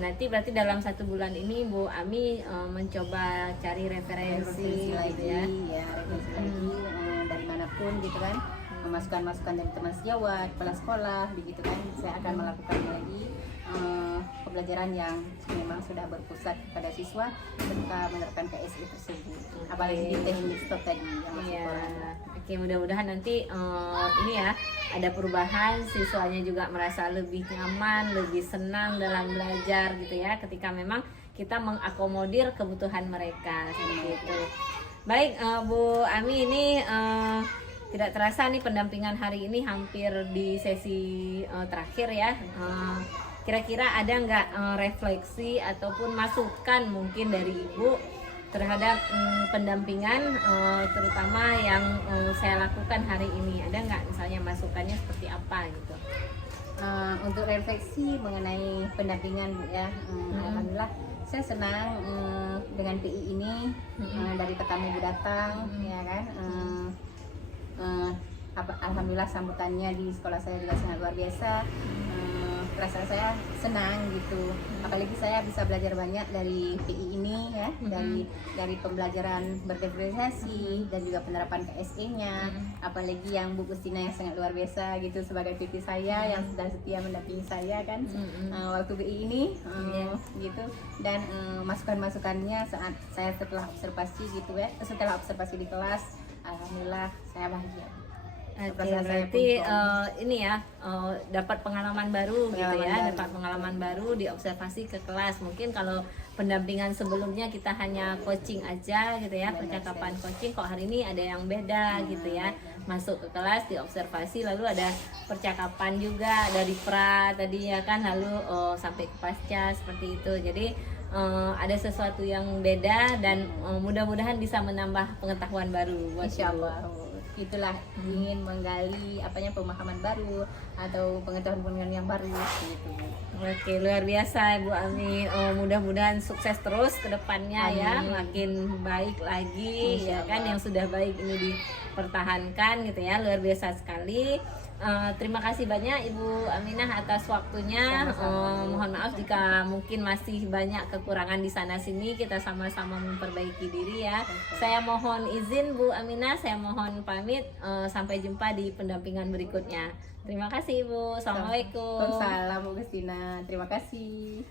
nanti berarti dalam 1 bulan ini Bu Ami mencoba cari referensi lagi, gitu ya, referensi lagi dari manapun gitu kan, masukan-masukan dari teman sejawat, kepala sekolah, begitu kan. Saya akan melakukan lagi pembelajaran yang memang sudah berpusat pada siswa ketika menerapkan KSE tersebut, apalagi di teknik stop tadi yang masih kurang. Oke, mudah-mudahan nanti ini ya ada perubahan, siswanya juga merasa lebih nyaman, lebih senang dalam belajar gitu ya, ketika memang kita mengakomodir kebutuhan mereka seperti itu. Baik Bu Ami, ini tidak terasa nih pendampingan hari ini hampir di sesi terakhir ya. Kira-kira ada nggak refleksi ataupun masukan mungkin dari Ibu terhadap pendampingan terutama yang saya lakukan hari ini? Ada nggak misalnya masukannya seperti apa gitu? Untuk refleksi mengenai pendampingan Bu ya, alhamdulillah saya senang dengan PI ini, dari pertama Ibu datang ya kan. Alhamdulillah sambutannya di sekolah saya juga sangat luar biasa. Perasaan saya senang gitu, apalagi saya bisa belajar banyak dari PI ini ya, dari pembelajaran berdifferensiasi dan juga penerapan KSE-nya, apalagi yang Bu Gustina yang sangat luar biasa gitu sebagai PT saya yang sudah setia mendampingi saya kan waktu PI ini gitu, dan masukan-masukannya saat saya setelah observasi gitu ya, setelah observasi di kelas, alhamdulillah saya bahagia. Oke, berarti ini ya dapat pengalaman baru gitu ya, dapat pengalaman baru di observasi ke kelas. Mungkin kalau pendampingan sebelumnya kita hanya coaching aja gitu ya, percakapan coaching, kok hari ini ada yang beda gitu ya, masuk ke kelas di observasi, lalu ada percakapan juga dari pra tadi ya kan, lalu sampai ke pasca seperti itu. Jadi ada sesuatu yang beda dan mudah-mudahan bisa menambah pengetahuan baru. Insya Allah. Itulah ingin menggali pemahaman baru atau pengetahuan-pengetahuan yang baru gitu. Oke, luar biasa Bu Ami. Mudah-mudahan sukses terus ke depannya ya, makin baik lagi ya kan, yang sudah baik ini dipertahankan gitu ya, luar biasa sekali. Terima kasih banyak Ibu Aminah atas waktunya. Mohon maaf jika mungkin masih banyak kekurangan di sana sini, kita sama-sama memperbaiki diri ya. Saya mohon izin Bu Aminah, saya mohon pamit. Sampai jumpa di pendampingan berikutnya. Terima kasih Ibu. Assalamualaikum. Waalaikumsalam Bu Gustina. Terima kasih.